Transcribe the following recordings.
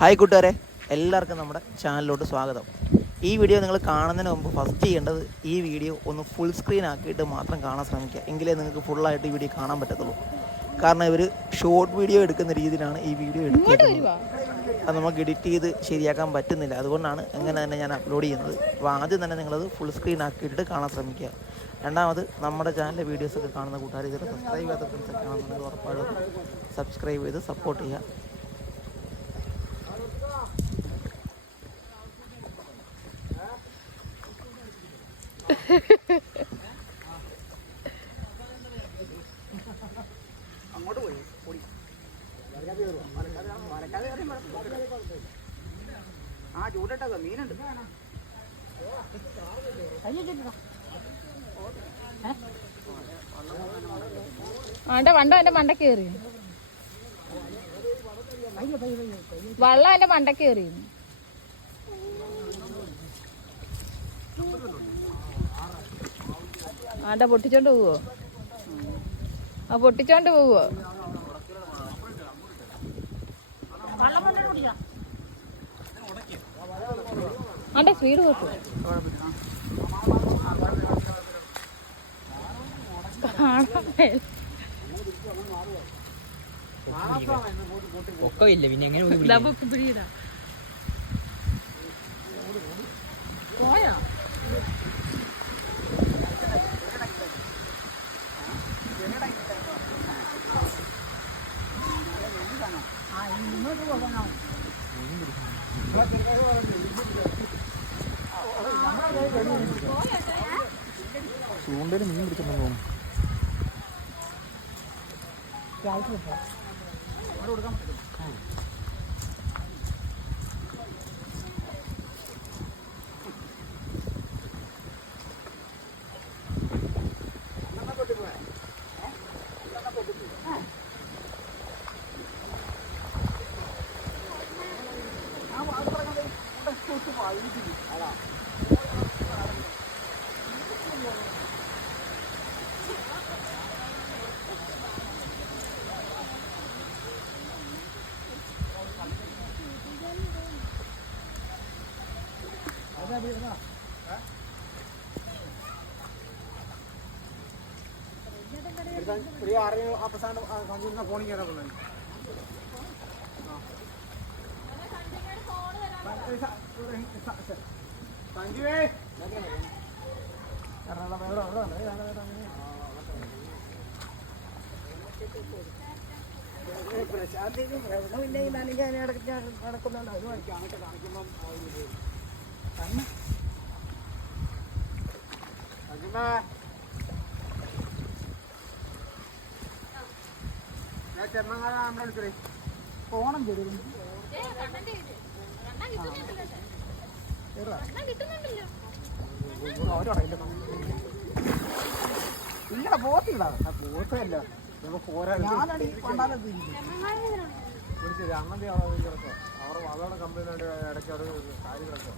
Hi കൂട്ടുകാരെ എല്ലാവർക്കും നമ്മുടെ ചാനലിലോട്ട് സ്വാഗതം. ഈ വീഡിയോ നിങ്ങൾ കാണുന്നതിന് മുമ്പ് ഫസ്റ്റ് ചെയ്യേണ്ടത് ഈ വീഡിയോ ഒന്ന് ഫുൾ സ്ക്രീൻ ആക്കിയിട്ട് മാത്രം കാണാൻ ശ്രമിക്കുക. എങ്കിലേ നിങ്ങൾക്ക് ഫുള്ളായിട്ട് ഈ വീഡിയോ കാണാൻ പറ്റത്തുള്ളൂ. കാരണം ഇവർ ഷോർട്ട് വീഡിയോ എടുക്കുന്ന രീതിയിലാണ് ഈ വീഡിയോ എടുക്കുന്നത് അത് നമുക്ക് എഡിറ്റ് ചെയ്ത് ശരിയാക്കാൻ പറ്റുന്നില്ല. അതുകൊണ്ടാണ് എങ്ങനെ തന്നെ ഞാൻ അപ്ലോഡ് ചെയ്യുന്നത്. അപ്പോൾ ആദ്യം തന്നെ നിങ്ങളത് ഫുൾ സ്ക്രീൻ ആക്കിയിട്ട് കാണാൻ ശ്രമിക്കുക. രണ്ടാമത് നമ്മുടെ ചാനലിലെ വീഡിയോസൊക്കെ കാണുന്ന കൂട്ടുകാർ ഇതൊക്കെ സബ്സ്ക്രൈബ് ചെയ്യാത്ത ഫ്രണ്ട്സൊക്കെ ആണെന്നുണ്ടെങ്കിൽ ഉറപ്പായിട്ടും സബ്സ്ക്രൈബ് ചെയ്ത് സപ്പോർട്ട് ചെയ്യുക. ആ ചൂടിട്ടൊക്കെ മീനുണ്ട് ആണ്ട വണ്ടം എന്റെ മണ്ടക്ക് കയറി വള്ളം എന്റെ മണ്ടക്ക് കയറി ആണ്ട പൊട്ടിച്ചോണ്ട് പോവോ? ആ പൊട്ടിച്ചോണ്ട് പോവോ? ആണ്ട സ്പീഡ് പോട്ടു ഒക്കില്ല പിന്നെ എങ്ങനെ പോയി? ചൂണ്ടയിൽ മീൻ പിടിച്ചിട്ടുണ്ടെന്ന് തോന്നുന്നു പ്രിയ അറിയ അവസാനം സഞ്ജുവിനെ ഫോണിൽ കയറാൻ കൊള്ളു സഞ്ജുവേ എറണാകുളം? ഏതാണ് ഏതാണ് അങ്ങനെ? ഏ, പ്രശാന്തിന് വെള്ളമില്ലെങ്കിൽ നനയ്ക്ക് അതിനെ ഇടയ്ക്ക് നടക്കുന്നുണ്ട് അത് കാണിക്കാം ഫോണം തരും ഇല്ല പോത്തില്ല. പോത്തല്ല. ഞാനാണ് പണ്ടാലത്ത് വിളിച്ചത് അണ്ണന്റെ അവിടെ കിടക്കുക അവർ അതോടെ കമ്പനി ഇടയ്ക്ക് അവിടെ കാര്യം കിടക്കുക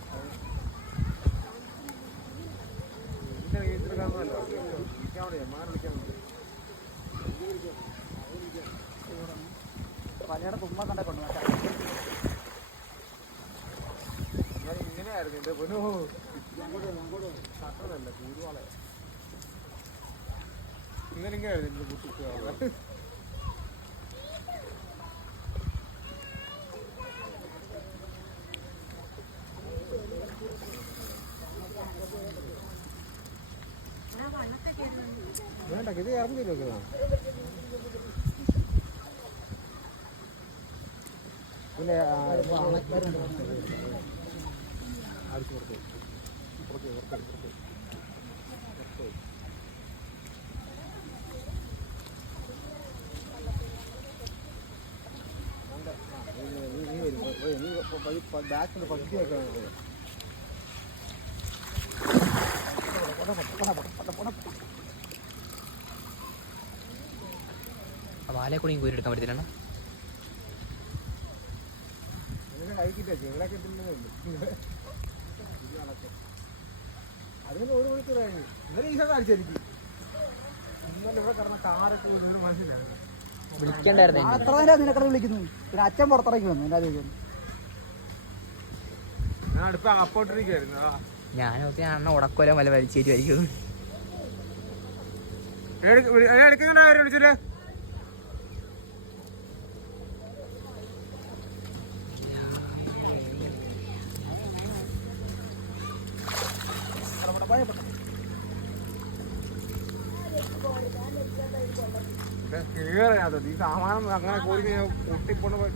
എന്റെ വീട്ടിൽ കാണുമല്ലോ വിളിക്കാൻ അവിടെ എമ്മാനെ വിളിക്കാൻ പലയുടെ തുമ്മ കണ്ട കൊണ്ടു. ഞാൻ ഇങ്ങനെയായിരുന്നു. എന്റെ പൊന്നു. അത്രല്ല കൂരുവാളെ ഇന്നലെ ഇങ്ങനെയായിരുന്നു എന്റെ കുട്ടി. വേണ്ട ഇത് ഇറങ്ങിയില്ലോ പിന്നെ ആർക്ക് പുറത്ത് പുറത്ത് ബാക്കിൽ പകുതിയൊക്കെ വാലെ കൂടി കോരി എടുക്കാൻ പറ്റത്തില്ല അതിന് ഒരു ഇന്നലെ ഇന്നലെ ഇവിടെ കിടന്ന കാറൊക്കെ ഒരു വിളിക്കണ്ടായിരുന്നു നേരം വിളിക്കുന്നു. പിന്നെ അച്ഛൻ പുറത്തിറങ്ങി വന്നു എന്റെ ആ. ഞാനൊക്കെ അണ്ണ ഉടക്കോലം വല്ല വലിച്ചേറ്റ് വലിക്കും. എടുക്കുന്നുണ്ടോ അവരെ വിളിച്ചില്ലേ കേറിനകത്ത് ഈ സാമാനം അങ്ങനെ കോരി പൊട്ടിക്കൊണ്ട് പോയി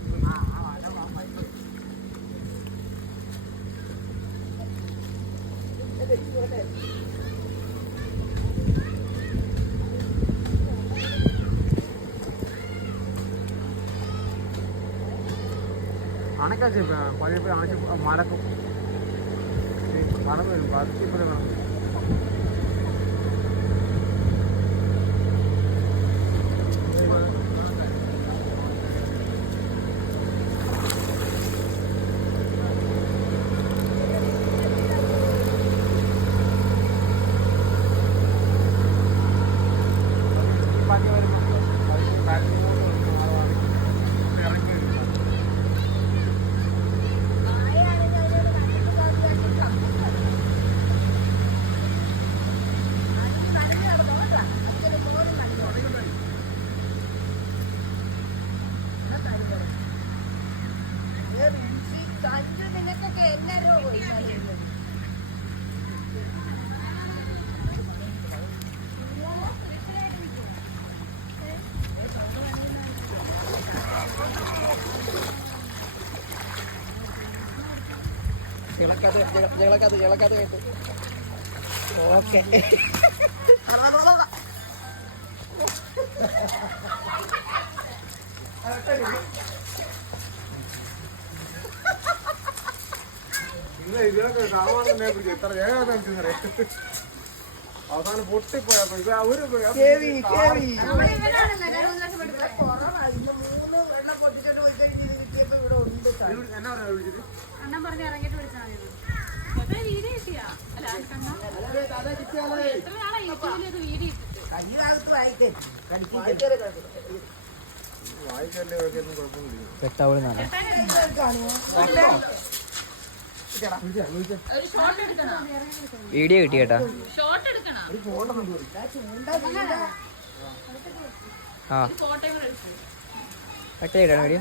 പതിയെ അണച്ച് മടക്കും. മണം വരും. പതിച്ചിപ്പോഴും ഇളക്കാതെ ഇളക്കാതെ ഇളക്കാതെ കേട്ട് ഓക്കെ. ഇല്ല ഇതിനൊക്കെ സാമാനം തന്നെ പിടിച്ചു എത്ര വെച്ചെന്നറിയാം അവസാനം പൊട്ടിപ്പോയപ്പോ ഇത് അണ്ണൻ പറഞ്ഞ് ഇറങ്ങിയിട്ട് വിളിച്ചാൽ മതി വീഡിയോ കിട്ടിയാ? അല്ല കണ്ണാ എത്ര നാളെ യൂട്യൂബിൽ വീഡിയോ ഇട്ടിട്ട്? വായിക്കല്ലേ ഒന്നും കുഴപ്പമൊന്നുമില്ല പെട്ടാവളി നാളെ ഒരു ഷോട്ട് എടുക്കണം? വീഡിയോ കിട്ടി കേട്ടാ ഷോട്ട് എടുക്കണം ആ ചെയ്യണം വീഡിയോ